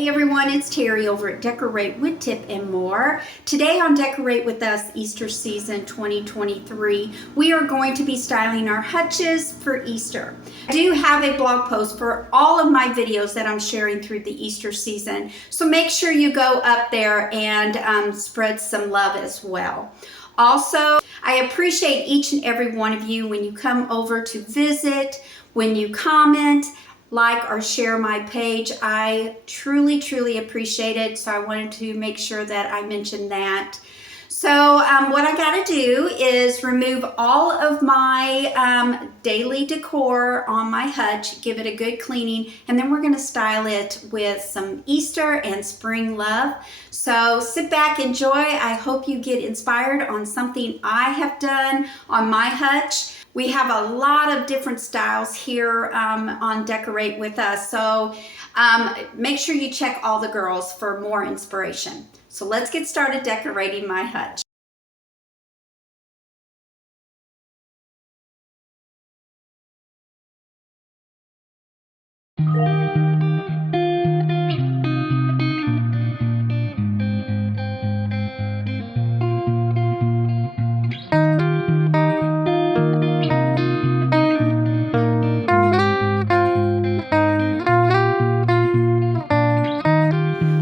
Hey everyone, it's Terry over at Decorate with Tip and More. Today on Decorate with Us Easter Season 2023, we are going to be styling our hutches for Easter. I do have a blog post for all of my videos that I'm sharing through the Easter season, so make sure you go up there and spread some love as well. Also, I appreciate each and every one of you when you come over to visit, when you comment, like or share my page. I truly appreciate it, so I wanted to make sure that I mentioned that. So what I got to do is remove all of my daily decor on my hutch, give it a good cleaning, and then we're going to style it with some Easter and spring love. So sit back, enjoy. I hope you get inspired on something I have done on my hutch. We have a lot of different styles here on Decorate with Us, so make sure you check all the girls for more inspiration. So let's get started decorating my hutch.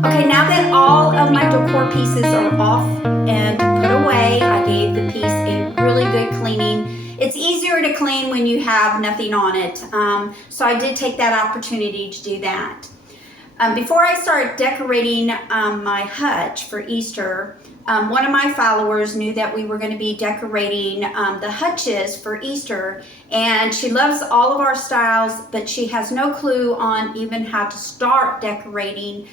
Okay, now that all of my decor pieces are off and put away, I gave the piece a really good cleaning. It's easier to clean when you have nothing on it, so I did take that opportunity to do that. Before I start decorating my hutch for Easter, one of my followers knew that we were going to be decorating the hutches for Easter, and she loves all of our styles, but she has no clue on even how to start decorating.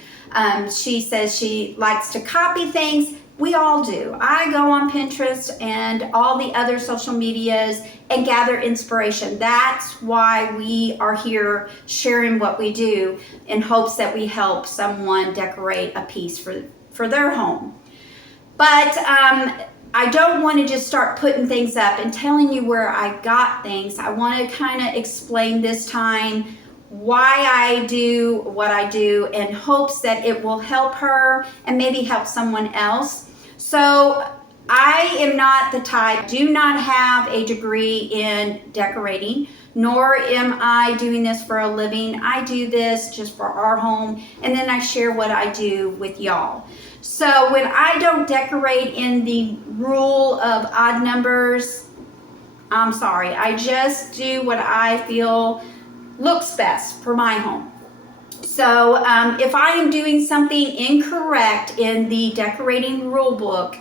She says she likes to copy things. We all do. I go on Pinterest and all the other social medias and gather inspiration. That's why we are here sharing what we do in hopes that we help someone decorate a piece for their home. But I don't want to just start putting things up and telling you where I got things. I want to kind of explain this time why I do what I do in hopes that it will help her and maybe help someone else. So I am not the type, do not have a degree in decorating, nor am I doing this for a living. I do this just for our home, and then I share what I do with y'all. So when I don't decorate in the rule of odd numbers, I'm sorry. I just do what I feel looks best for my home. So if I am doing something incorrect in the decorating rule book,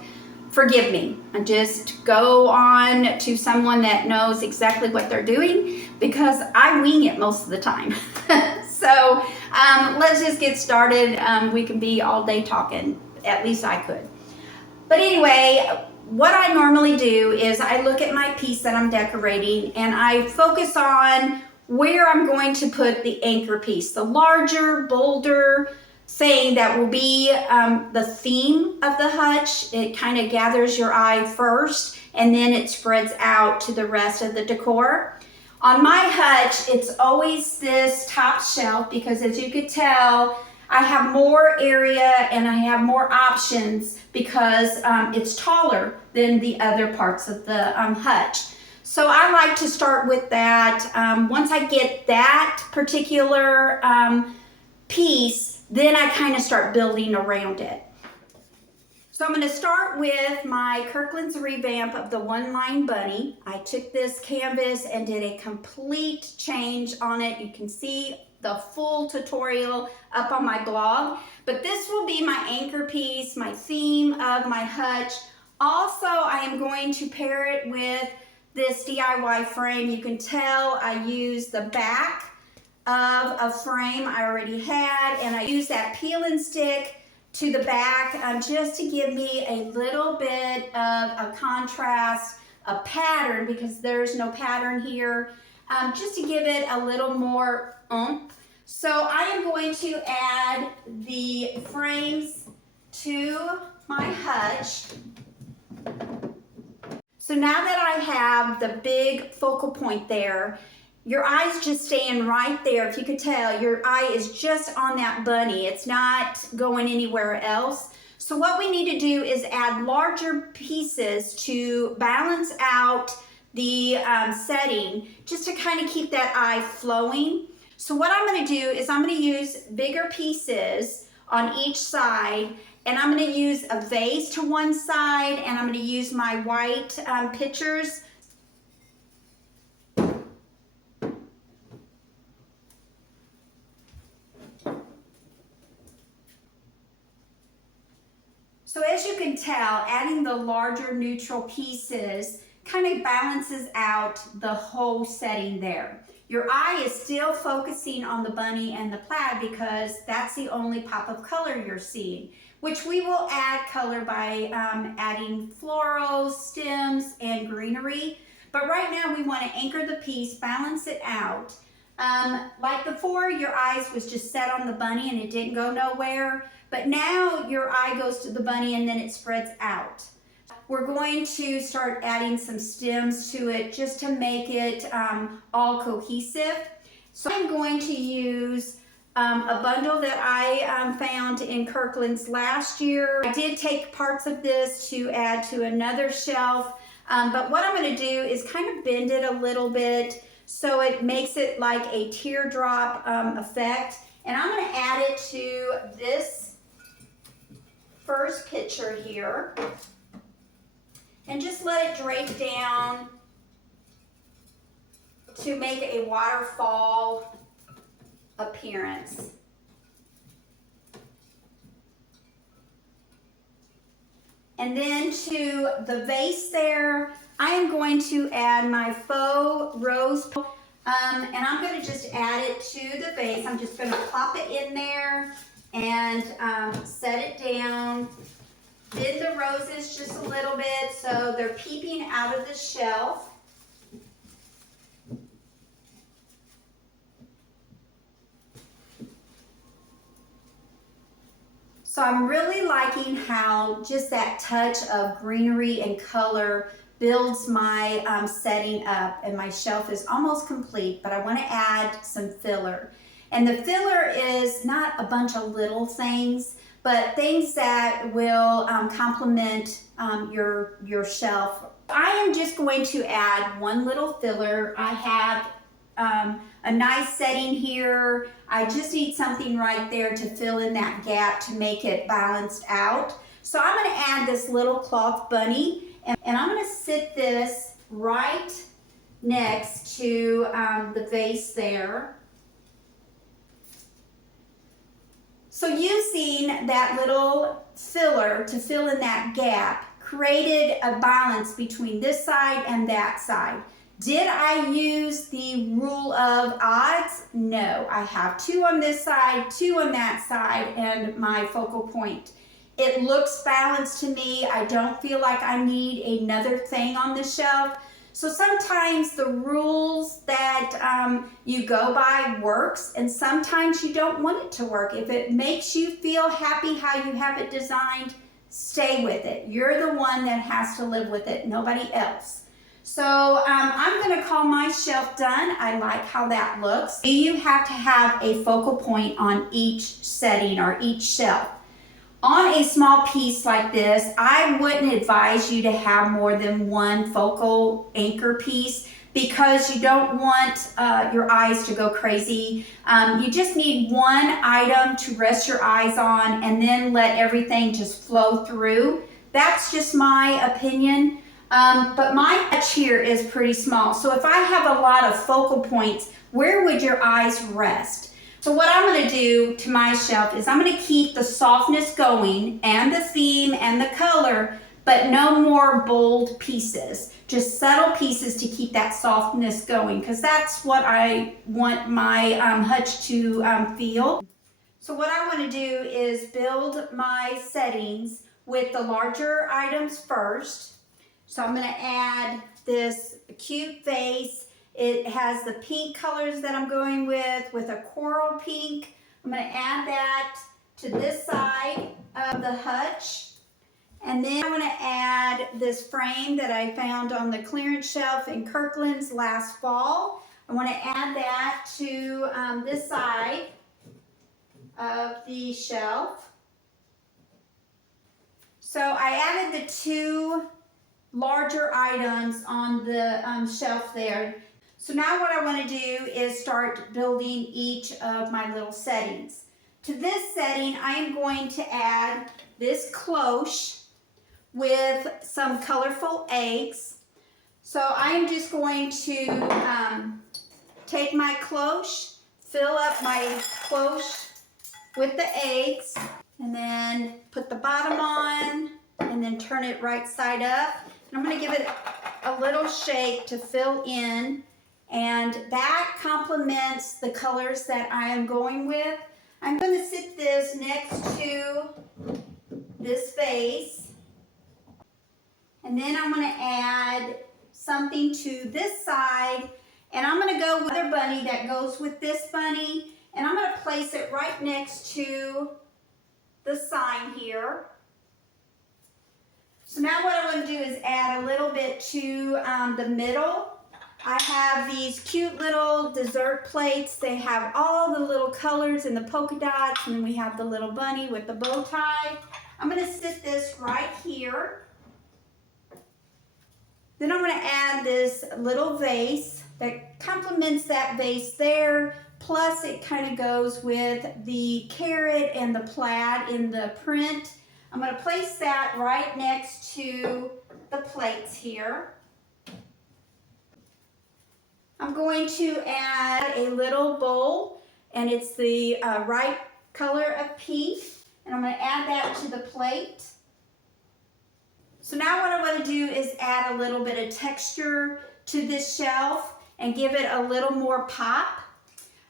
forgive me. And just go on to someone that knows exactly what they're doing, because I wing it most of the time. So let's just get started. We can be all day talking. At least I could. But anyway, what I normally do is I look at my piece that I'm decorating and I focus on where I'm going to put the anchor piece, the larger, bolder thing that will be the theme of the hutch. It kind of gathers your eye first, and then it spreads out to the rest of the decor. On my hutch, it's always this top shelf because, as you could tell, I have more area and I have more options because it's taller than the other parts of the hutch. So I like to start with that. Once I get that particular piece, then I kind of start building around it. So I'm going to start with my Kirkland's revamp of the one-line bunny. I took this canvas and did a complete change on it. You can see the full tutorial up on my blog. But this will be my anchor piece, my theme of my hutch. Also, I am going to pair it with this DIY frame. You can tell I used the back of a frame I already had, and I used that peel and stick to the back just to give me a little bit of a contrast, a pattern, because there's no pattern here, just to give it a little more oomph. So I am going to add the frames to my hutch. So now that I have the big focal point there, your eye's just staying right there. If you could tell, your eye is just on that bunny. It's not going anywhere else. So what we need to do is add larger pieces to balance out the setting, just to kind of keep that eye flowing. So what I'm going to do is I'm going to use bigger pieces on each side, and I'm going to use a vase to one side, and I'm going to use my white pictures. So as you can tell, adding the larger neutral pieces kind of balances out the whole setting there. Your eye is still focusing on the bunny and the plaid because that's the only pop of color you're seeing, which we will add color by adding florals, stems, and greenery. But right now we want to anchor the piece, balance it out. Like before, your eyes was just set on the bunny and it didn't go nowhere. But now your eye goes to the bunny and then it spreads out. We're going to start adding some stems to it just to make it all cohesive. So I'm going to use a bundle that I found in Kirkland's last year. I did take parts of this to add to another shelf, but what I'm going to do is kind of bend it a little bit so it makes it like a teardrop effect. And I'm going to add it to this first picture here and just let it drape down to make a waterfall appearance. And then to the vase there, I am going to add my faux rose, and I'm going to just add it to the vase. I'm just going to plop it in there and set it down. Did the roses just a little bit so they're peeping out of the shelf. So I'm really liking how just that touch of greenery and color builds my setting up, and my shelf is almost complete, but I want to add some filler. And the filler is not a bunch of little things, but things that will complement your shelf. I am just going to add one little filler. I have a nice setting here. I just need something right there to fill in that gap to make it balanced out. So I'm going to add this little cloth bunny, and I'm going to sit this right next to the vase there. So using that little filler to fill in that gap created a balance between this side and that side. Did I use the rule of odds? No, I have 2 on this side, 2 on that side, and my focal point. It looks balanced to me. I don't feel like I need another thing on the shelf. So sometimes the rules that you go by works, and sometimes you don't want it to work. If it makes you feel happy how you have it designed, stay with it. You're the one that has to live with it, nobody else. So I'm going to call my shelf done. I like how that looks. You have to have a focal point on each setting or each shelf. On a small piece like this, I wouldn't advise you to have more than one focal anchor piece because you don't want your eyes to go crazy. You just need one item to rest your eyes on and then let everything just flow through. That's just my opinion. But my Hutch here is pretty small. So if I have a lot of focal points, where would your eyes rest? So what I'm going to do to my shelf is I'm going to keep the softness going and the theme and the color, but no more bold pieces. Just subtle pieces to keep that softness going, because that's what I want my Hutch to feel. So what I want to do is build my settings with the larger items first. So I'm going to add this cute vase. It has the pink colors that I'm going with a coral pink. I'm going to add that to this side of the Hutch. And then I'm going to add this frame that I found on the clearance shelf in Kirkland's last fall. I want to add that to this side of the shelf. So I added the two larger items on the shelf there. So now what I want to do is start building each of my little settings. To this setting, I am going to add this cloche with some colorful eggs. So I am just going to take my cloche, fill up my cloche with the eggs, and then put the bottom on, and then turn it right side up. And I'm going to give it a little shake to fill in, and that complements the colors that I am going with. I'm going to sit this next to this vase, and then I'm going to add something to this side, and I'm going to go with another bunny that goes with this bunny, and I'm going to place it right next to the sign here. So now what I want to do is add a little bit to the middle. I have these cute little dessert plates. They have all the little colors and the polka dots, and then we have the little bunny with the bow tie. I'm going to sit this right here. Then I'm going to add this little vase that complements that vase there. Plus it kind of goes with the carrot and the plaid in the print. I'm going to place that right next to the plates here. I'm going to add a little bowl, and it's the right color of pink, and I'm going to add that to the plate. So now what I want to do is add a little bit of texture to this shelf and give it a little more pop.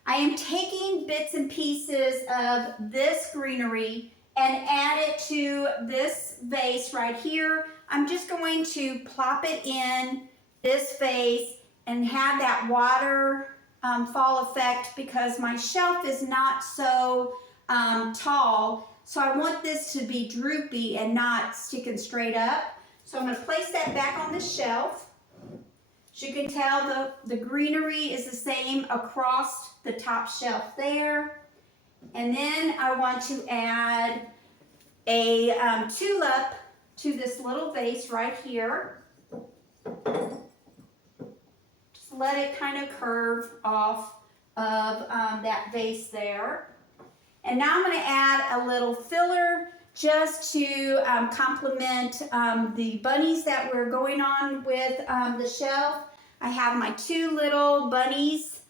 I am taking bits and pieces of this greenery and add it to this vase right here. I'm just going to plop it in this vase and have that water fall effect because my shelf is not so tall. So I want this to be droopy and not sticking straight up. So I'm going to place that back on the shelf. As you can tell, the greenery is the same across the top shelf there. And then I want to add a tulip to this little vase right here. Just let it kind of curve off of that vase there. And now I'm going to add a little filler just to complement the bunnies that we're going on with the shelf. I have my two little bunnies.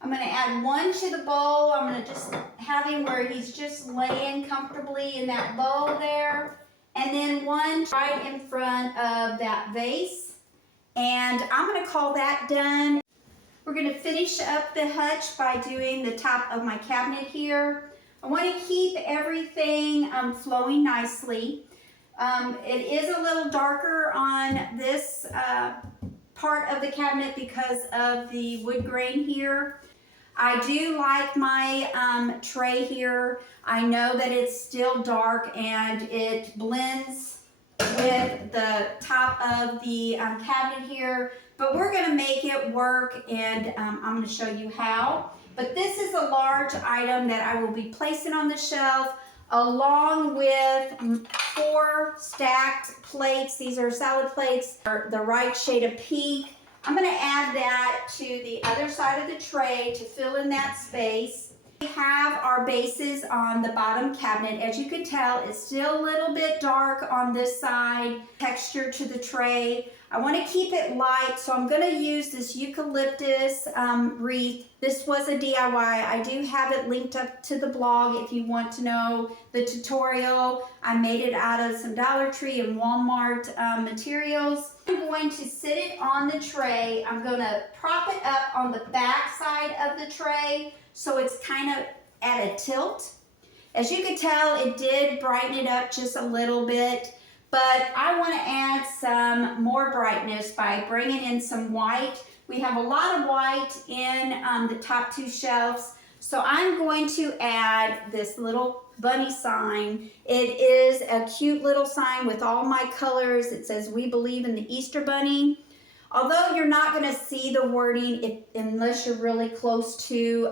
I'm going to add one to the bowl. I'm going to just have him where he's just laying comfortably in that bowl there. And then one right in front of that vase. And I'm going to call that done. We're going to finish up the hutch by doing the top of my cabinet here. I want to keep everything flowing nicely. It is a little darker on this part of the cabinet because of the wood grain here. I do like my tray here. I know that it's still dark and it blends with the top of the cabinet here, but we're going to make it work, and I'm going to show you how. But this is a large item that I will be placing on the shelf along with 4 stacked plates. These are salad plates, the right shade of pink. I'm going to add that to the other side of the tray to fill in that space. We have our bases on the bottom cabinet. As you can tell, it's still a little bit dark on this side. Texture to the tray. I want to keep it light, so I'm going to use this eucalyptus wreath. This was a DIY. I do have it linked up to the blog if you want to know the tutorial. I made it out of some Dollar Tree and Walmart materials. I'm going to sit it on the tray. I'm going to prop it up on the back side of the tray so it's kind of at a tilt. As you can tell, it did brighten it up just a little bit. But I want to add some more brightness by bringing in some white. We have a lot of white in the top 2 shelves. So I'm going to add this little bunny sign. It is a cute little sign with all my colors. It says, "We believe in the Easter Bunny." Although you're not going to see the wording unless you're really close to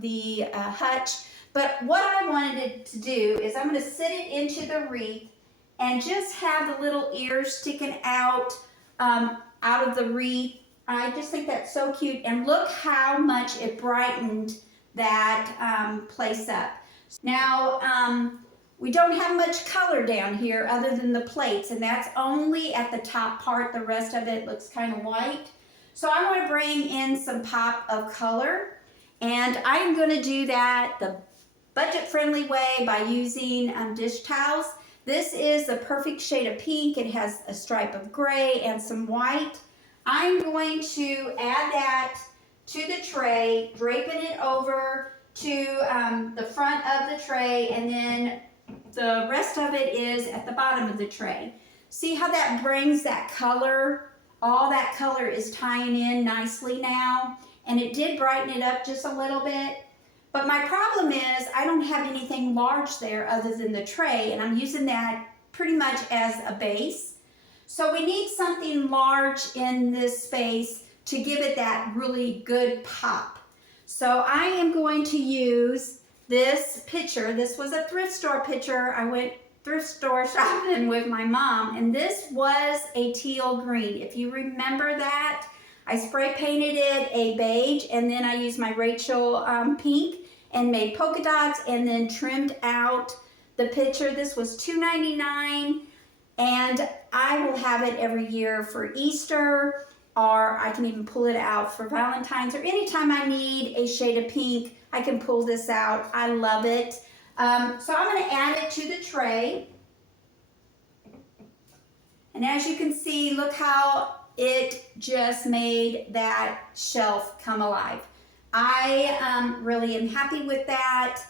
the hutch. But what I wanted to do is I'm going to sit it into the wreath and just have the little ears sticking out of the wreath. I just think that's so cute. And look how much it brightened that place up. Now, we don't have much color down here other than the plates, and that's only at the top part. The rest of it looks kind of white. So I want to bring in some pop of color, and I'm going to do that the budget-friendly way by using dish towels. This is the perfect shade of pink. It has a stripe of gray and some white. I'm going to add that to the tray, draping it over to the front of the tray, and then the rest of it is at the bottom of the tray. See how that brings that color? All that color is tying in nicely now, and it did brighten it up just a little bit. But my problem is I don't have anything large there other than the tray, and I'm using that pretty much as a base. So we need something large in this space to give it that really good pop. So I am going to use this picture. This was a thrift store picture. I went thrift store shopping with my mom, and this was a teal green. If you remember that, I spray painted it a beige, and then I used my Rachel pink and made polka dots and then trimmed out the picture. This was $2.99, and I will have it every year for Easter, or I can even pull it out for Valentine's, or anytime I need a shade of pink, I can pull this out. I love it. So I'm going to add it to the tray. And as you can see, look how it just made that shelf come alive. I really am happy with that.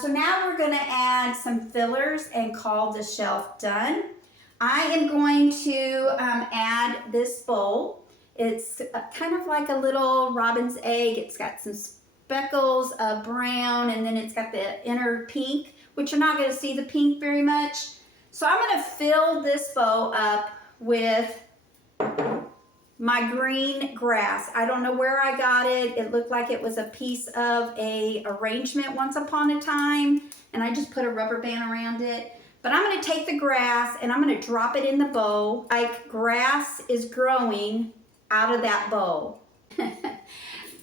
So now we're going to add some fillers and call the shelf done. I am going to add this bowl. It's kind of like a little robin's egg. It's got some speckles of brown, and then it's got the inner pink, which you're not going to see the pink very much. So I'm going to fill this bowl up with my green grass. I don't know where I got it. It looked like it was a piece of a arrangement once upon a time, and I just put a rubber band around it. But I'm going to take the grass and I'm going to drop it in the bowl like grass is growing out of that bowl.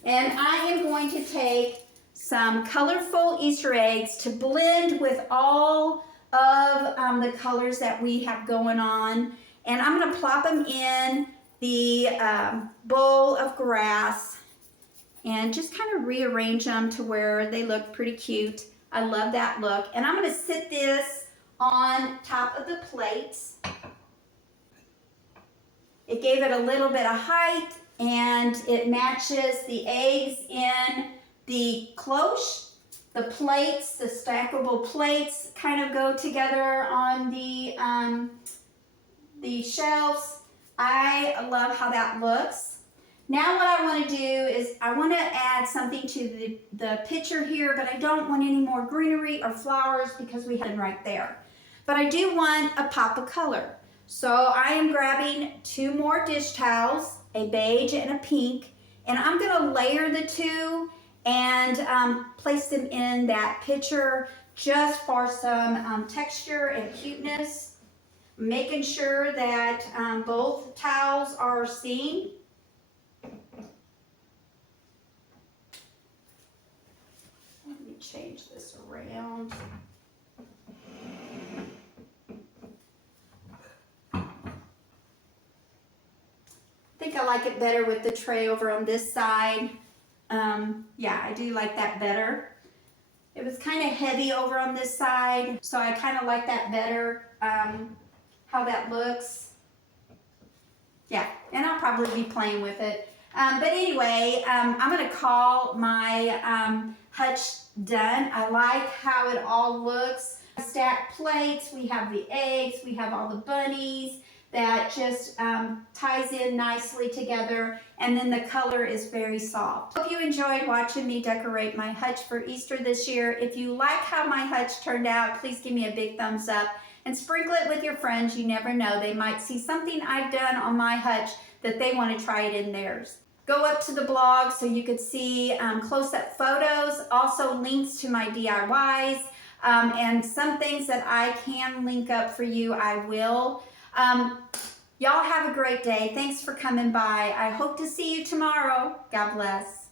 And I am going to take some colorful Easter eggs to blend with all of the colors that we have going on. And I'm going to plop them in the bowl of grass and just kind of rearrange them to where they look pretty cute. I love that look. And I'm going to sit this on top of the plates. It gave it a little bit of height, and it matches the eggs in the cloche. The plates, the stackable plates, kind of go together on the shelves. I love how that looks. Now what I want to do is I want to add something to the picture here, but I don't want any more greenery or flowers because we have them right there. But I do want a pop of color. So I am grabbing 2 more dish towels, a beige and a pink, and I'm going to layer the 2 and place them in that picture just for some texture and cuteness, making sure that both towels are seen. Let me change this around. I think I like it better with the tray over on this side. Yeah, I do like that better. It was kind of heavy over on this side, so I kind of like that better, how that looks. Yeah, and I'll probably be playing with it. But anyway, I'm going to call my Hutch done. I like how it all looks. Stacked plates, we have the eggs, we have all the bunnies. That just ties in nicely together, and then the color is very soft. Hope you enjoyed watching me decorate my Hutch for Easter this year. If you like how my Hutch turned out, please give me a big thumbs up. and sprinkle it with your friends. You never know. They might see something I've done on my hutch that they want to try it in theirs. Go up to the blog so you could see close-up photos, also links to my DIYs, and some things that I can link up for you, I will. Y'all have a great day. Thanks for coming by. I hope to see you tomorrow. God bless.